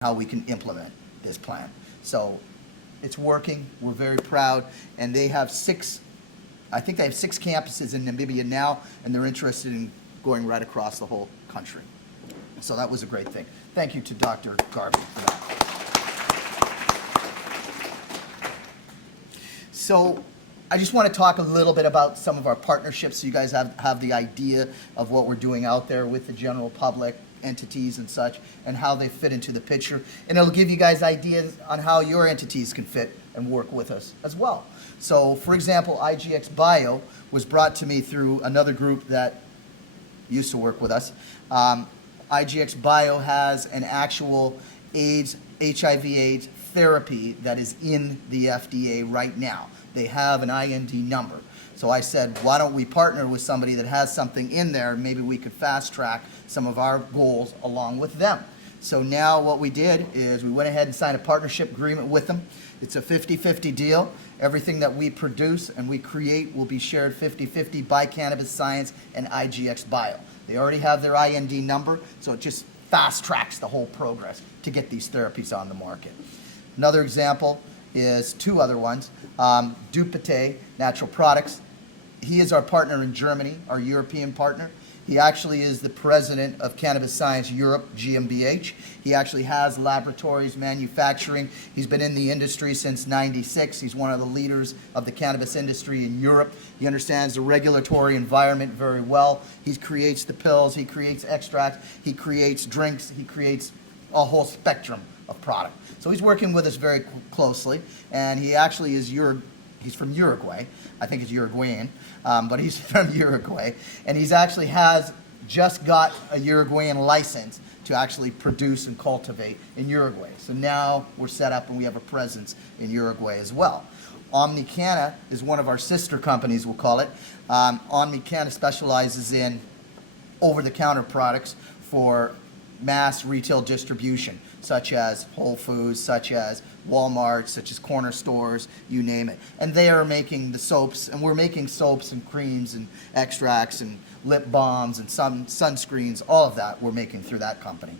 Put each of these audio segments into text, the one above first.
how we can implement this plan. So it's working. We're very proud. And they have I think they have 6 campuses in Namibia now, and they're interested in going right across the whole country. So that was a great thing. Thank you to Dr. Garvey for that. So I just want to talk a little bit about some of our partnerships so you guys have the idea of what we're doing out there with the general public, entities and such, and how they fit into the picture. And it'll give you guys ideas on how your entities can fit and work with us as well. So, for example, IGX Bio was brought to me through another group that used to work with us. IGX Bio has an actual HIV/AIDS therapy that is in the FDA right now. They have an IND number. So I said, why don't we partner with somebody that has something in there? Maybe we could fast track some of our goals along with them. So now what we did is we went ahead and signed a partnership agreement with them. It's a 50-50 deal. Everything that we produce and we create will be shared 50-50 by Cannabis Science and IGX Bio. They already have their IND number, so it just fast tracks the whole progress to get these therapies on the market. Another example is 2 other ones. Dupite Natural Products. He is our partner in Germany, our European partner. He actually is the president of Cannabis Science Europe, GmbH. He actually has laboratories, manufacturing. He's been in the industry since '96. He's one of the leaders of the cannabis industry in Europe. He understands the regulatory environment very well. He creates the pills, he creates extracts, he creates drinks, he creates a whole spectrum of product. So he's working with us very closely, and he actually is he's from Uruguay. I think it's Uruguayan, but he's from Uruguay. And he's actually has just got a Uruguayan license to actually produce and cultivate in Uruguay. So now we're set up and we have a presence in Uruguay as well. Omnicanna is one of our sister companies, we'll call it. Omnicanna specializes in over-the-counter products for mass retail distribution, such as Whole Foods, such as Walmart, such as corner stores, you name it. And they are making the soaps, and we're making soaps and creams and extracts and lip balms and some sunscreens, all of that we're making through that company.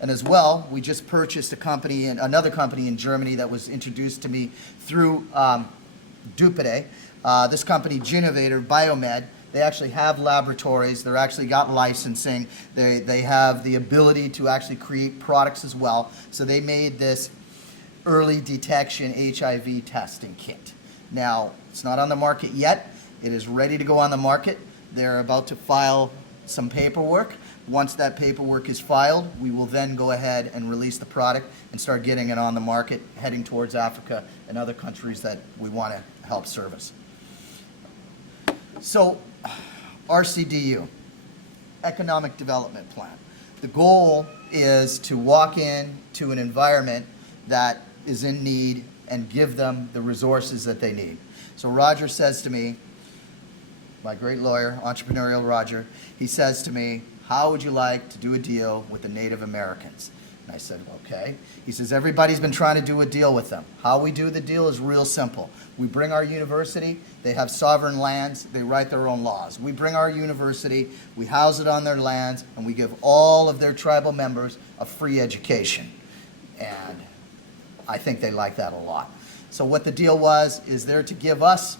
And as well, we just purchased another company in Germany that was introduced to me through Dupite. This company, Genovator Biomed, they actually have laboratories. They're actually got licensing. They have the ability to actually create products as well. So they made this early detection HIV testing kit. Now, it's not on the market yet. It is ready to go on the market. They're about to file some paperwork. Once that paperwork is filed, we will then go ahead and release the product and start getting it on the market, heading towards Africa and other countries that we want to help service. So, RCDU, Economic Development Plan. The goal is to walk into an environment that is in need and give them the resources that they need. So Roger says to me, my great lawyer, entrepreneurial Roger, he says to me, how would you like to do a deal with the Native Americans? And I said, okay. He says, everybody's been trying to do a deal with them. How we do the deal is real simple. We bring our university, they have sovereign lands, they write their own laws. We bring our university, we house it on their lands, and we give all of their tribal members a free education. And I think they like that a lot. So what the deal was is they're to give us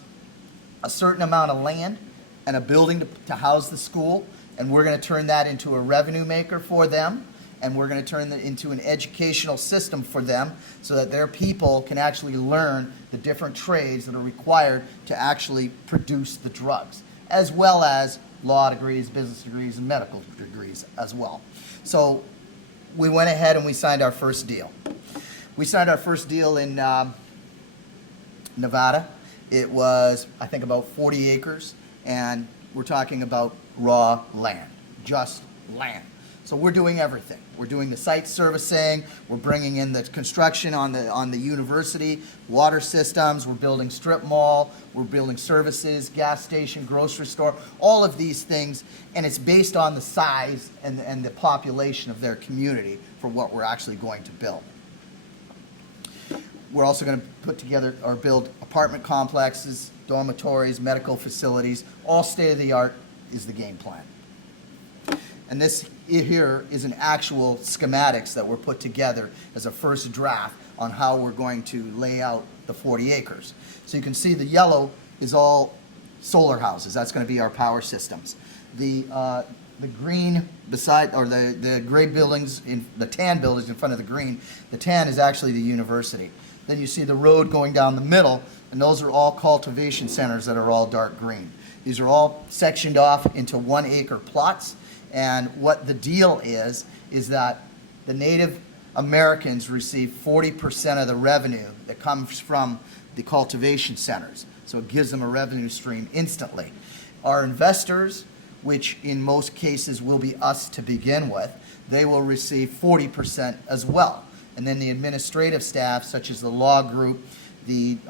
a certain amount of land and a building to house the school, and we're going to turn that into a revenue maker for them. And we're going to turn it into an educational system for them so that their people can actually learn the different trades that are required to actually produce the drugs, as well as law degrees, business degrees, and medical degrees as well. So we went ahead and we signed our first deal. We signed our first deal in Nevada. It was, I think, about 40 acres, and we're talking about raw land, just land. So we're doing everything. We're doing the site servicing. We're bringing in the construction on the university, water systems. We're building strip mall. We're building services, gas station, grocery store, all of these things. And it's based on the size and the population of their community for what we're actually going to build. We're also going to put together or build apartment complexes, dormitories, medical facilities. All state-of-the-art is the game plan. And this here is an actual schematics that were put together as a first draft on how we're going to lay out the 40 acres. So you can see the yellow is all solar houses. That's going to be our power systems. The green beside, or the gray buildings, in the tan buildings in front of the green, the tan is actually the university. Then you see the road going down the middle, and those are all cultivation centers that are all dark green. These are all sectioned off into 1 acre plots, and what the deal is that the Native Americans receive 40% of the revenue that comes from the cultivation centers. So it gives them a revenue stream instantly. Our investors, which in most cases will be us to begin with, they will receive 40% as well. And then the administrative staff, such as the law group,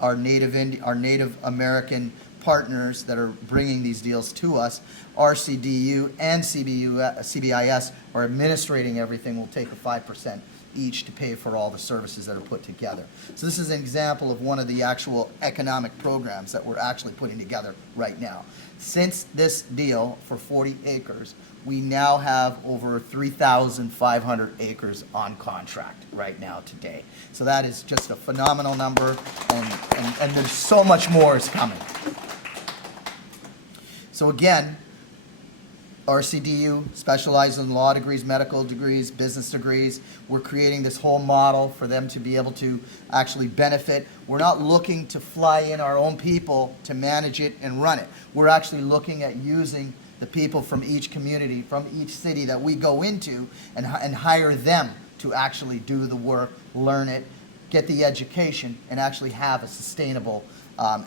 our Native American partners that are bringing these deals to us, RCDU and CBIS are administrating everything, will take a 5% each to pay for all the services that are put together. So this is an example of one of the actual economic programs that we're actually putting together right now. Since this deal for 40 acres, we now have over 3,500 acres on contract right now today. So that is just a phenomenal number, and there's so much more is coming. So again, RCDU specializes in law degrees, medical degrees, business degrees. We're creating this whole model for them to be able to actually benefit. We're not looking to fly in our own people to manage it and run it. We're actually looking at using the people from each community, from each city that we go into, and hire them to actually do the work, learn it, get the education, and actually have a sustainable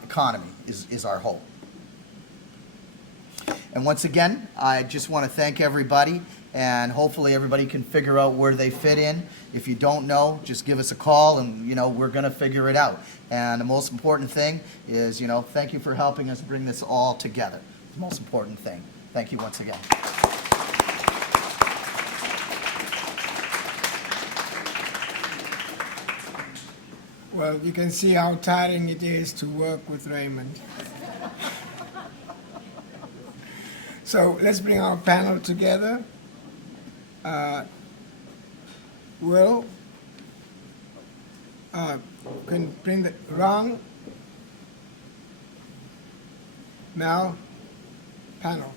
economy is our hope. And once again, I just want to thank everybody, and hopefully everybody can figure out where they fit in. If you don't know, just give us a call, and we're going to figure it out. And the most important thing is, thank you for helping us bring this all together. It's the most important thing. Thank you once again. Well, you can see how tiring it is to work with Raymond. So let's bring our panel together. Will, can bring the Rang, Mel, panel.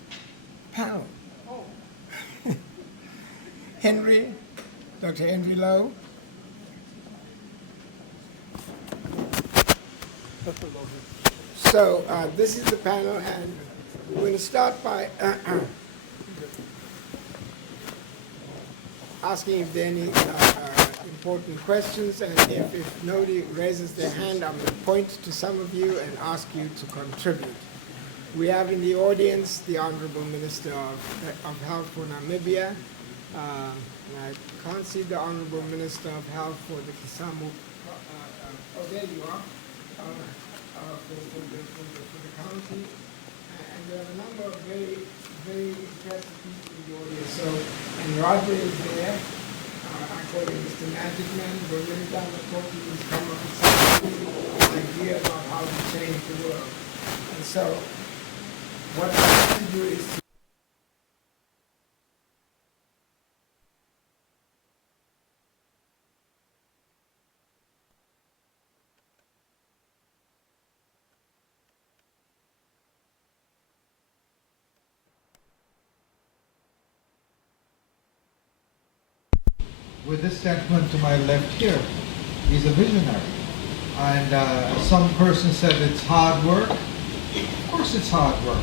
Henry, Dr. Henry Lowe. So this is the panel, and we're going to start by asking if there are any important questions, and if nobody raises their hand, I'm going to point to some of you and ask you to contribute. We have in the audience the Honorable Minister of Health for Namibia. I can't see the Honorable Minister of Health for the Kisamu. Oh, there you are. For the county. And there are a number of very, very impressive people in the audience. So, and Roger is there. I call him Mr. Magic Man. But every time I talk to him, he's come up with some idea about how to change the world. And so, what I have to do is to with this gentleman to my left here. He's a visionary. And some person said it's hard work. Of course it's hard work,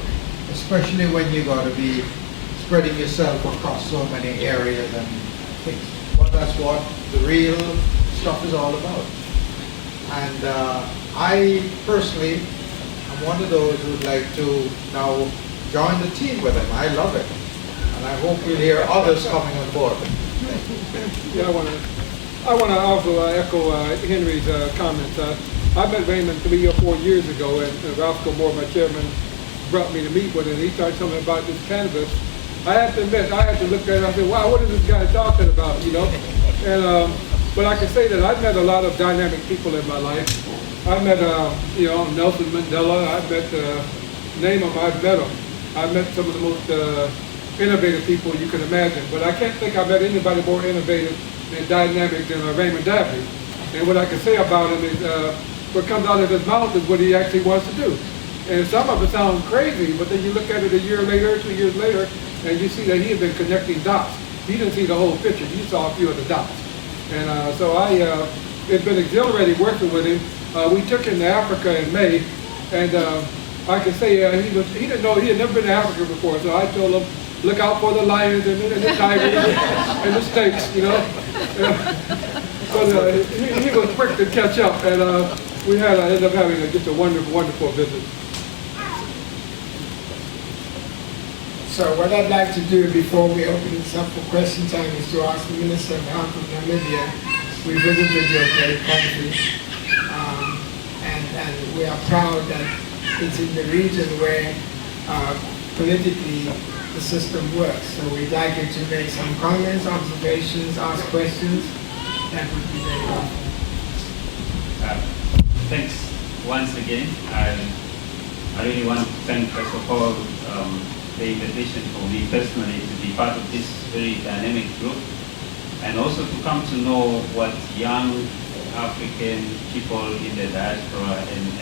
especially when you got to be spreading yourself across so many areas and things. But that's what the real stuff is all about. And I personally am one of those who'd like to now join the team with him. I love it. And I hope we'll hear others coming on board. Yeah, I want to also echo Henry's comments. I met Raymond 3 or 4 years ago, and Ralph Gilmore, my chairman, brought me to meet with him. He started telling me about this cannabis. I have to admit, I had to look at it and I said, wow, what is this guy talking about, And but I can say that I've met a lot of dynamic people in my life. I met, Nelson Mandela. I met, name them, I've met them. I met some of the most innovative people you can imagine. But I can't think I've met anybody more innovative and dynamic than Raymond Dabney. And what I can say about him is what comes out of his mouth is what he actually wants to do. And some of it sounds crazy, but then you look at it a year later, 2 years later, and you see that he has been connecting dots. He didn't see the whole picture. He saw a few of the dots. And so it's been exhilarating working with him. We took him to Africa in May, and I can say he didn't know, he had never been to Africa before, so I told him, look out for the lions and the tigers and the snakes, you know. But he was quick to catch up, and we ended up having just a wonderful, wonderful visit. So what I'd like to do before we open this up for question time is to ask the Minister of Health of Namibia. We visited your great country, and we are proud that it's in the region where politically the system works. So we'd like you to make some comments, observations, ask questions. That would be very helpful. Thanks once again. I really want to thank, first of all, the invitation for me personally to be part of this very dynamic group, and also to come to know what young African people in the diaspora and